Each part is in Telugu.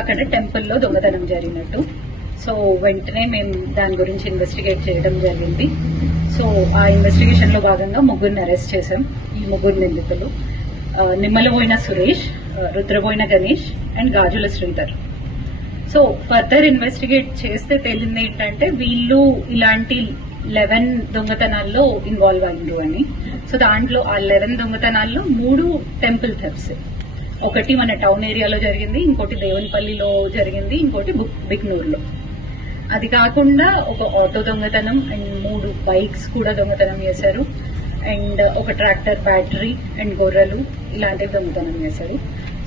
అక్కడ టెంపుల్లో దొంగతనం జరిగినట్టు. సో వెంటనే మేము దాని గురించి ఇన్వెస్టిగేట్ చేయడం జరిగింది. సో ఆ ఇన్వెస్టిగేషన్లో భాగంగా ముగ్గురిని అరెస్ట్ చేశాం. ఈ ముగ్గురు నిందితులు. Nimmalaboina Suresh Rudraboina Ganesh and Gajula Sridhar. So further investigate చేస్తే తేలింది ఏంటంటే వీళ్ళు ఇలాంటి లెవెన్ దొంగతనాల్లో ఇన్వాల్వ్ అయ్యారు అని. సో దాంట్లో ఆ లెవెన్ దొంగతనాల్లో మూడు టెంపుల్ థెప్స్ ఒకటి మన టౌన్ ఏరియాలో జరిగింది ఇంకోటి దేవనపల్లిలో జరిగింది ఇంకోటి బుక్ అది కాకుండా ఒక ఆటో దొంగతనం అండ్ మూడు బైక్స్ కూడా దొంగతనం చేశారు. అండ్ ఒక ట్రాక్టర్ బ్యాటరీ అండ్ గొర్రెలు ఇలాంటివి దొంగతనం చేశారు.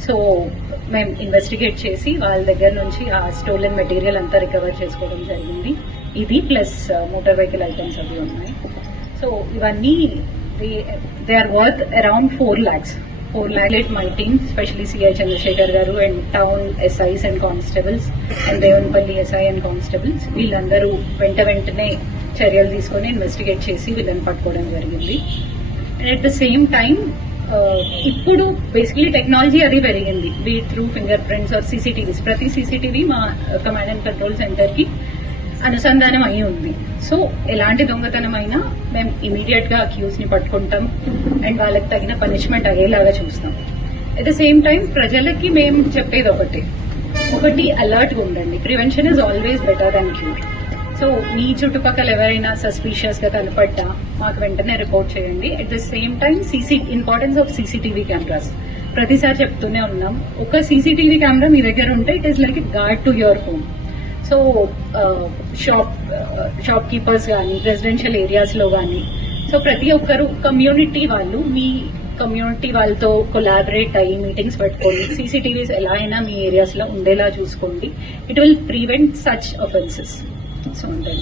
సో మేము ఇన్వెస్టిగేట్ చేసి వాళ్ళ దగ్గర నుంచి ఆ స్టోలెన్ మెటీరియల్ అంతా రికవర్ చేసుకోవడం జరిగింది. ఇది ప్లస్ మోటార్ వెహికల్ ఐటమ్స్ అవి ఉన్నాయి. సో ఇవన్నీ they are worth around four lakhs four lakh my team specially CI Chandrasekhar garu and town SIs and constables and Devanpalli SI and constables వీళ్ళందరూ వెంట వెంటనే చర్యలు తీసుకొని ఇన్వెస్టిగేట్ చేసి వీళ్ళని పట్టుకోవడం జరిగింది. And at the same time ఇప్పుడు బేసికలీ టెక్నాలజీ అది పెరిగింది. We through fingerprints or CCTVs ప్రతి సీసీటీవీ మా కమాండ్ అండ్ కంట్రోల్ సెంటర్కి అనుసంధానం అయి ఉంది. సో ఎలాంటి దొంగతనం అయినా మేము ఇమీడియట్గా అక్యూస్ని పట్టుకుంటాం. అండ్ వాళ్ళకి తగిన పనిష్మెంట్ అయ్యేలాగా చూస్తాం. అట్ ద సేమ్ టైం ప్రజలకి మేము చెప్పేది ఒకటి. ఒకటి అలర్ట్గా ఉండండి. Prevention is always better than cure so మీ చుట్టుపక్కల ఎవరైనా సస్పీషియస్గా కనపడ్డా మాకు వెంటనే రిపోర్ట్ చేయండి. At the same time CC importance of CCTV cameras ప్రతిసారి చెప్తూనే ఉన్నాం. ఒక సీసీటీవీ కెమెరా మీ దగ్గర ఉంటే it is like guard to your home so shop shop keepers కానీ రెసిడెన్షియల్ ఏరియాస్లో కానీ సో ప్రతి ఒక్కరు కమ్యూనిటీ వాళ్ళు మీ కమ్యూనిటీ వాళ్ళతో కొలాబరేట్ అయ్యి మీటింగ్స్ పెట్టుకోండి. సీసీటీవీస్ ఎలా అయినా మీ ఏరియాస్లో ఉండేలా చూసుకోండి. It will prevent such offences so ఉంటాయి.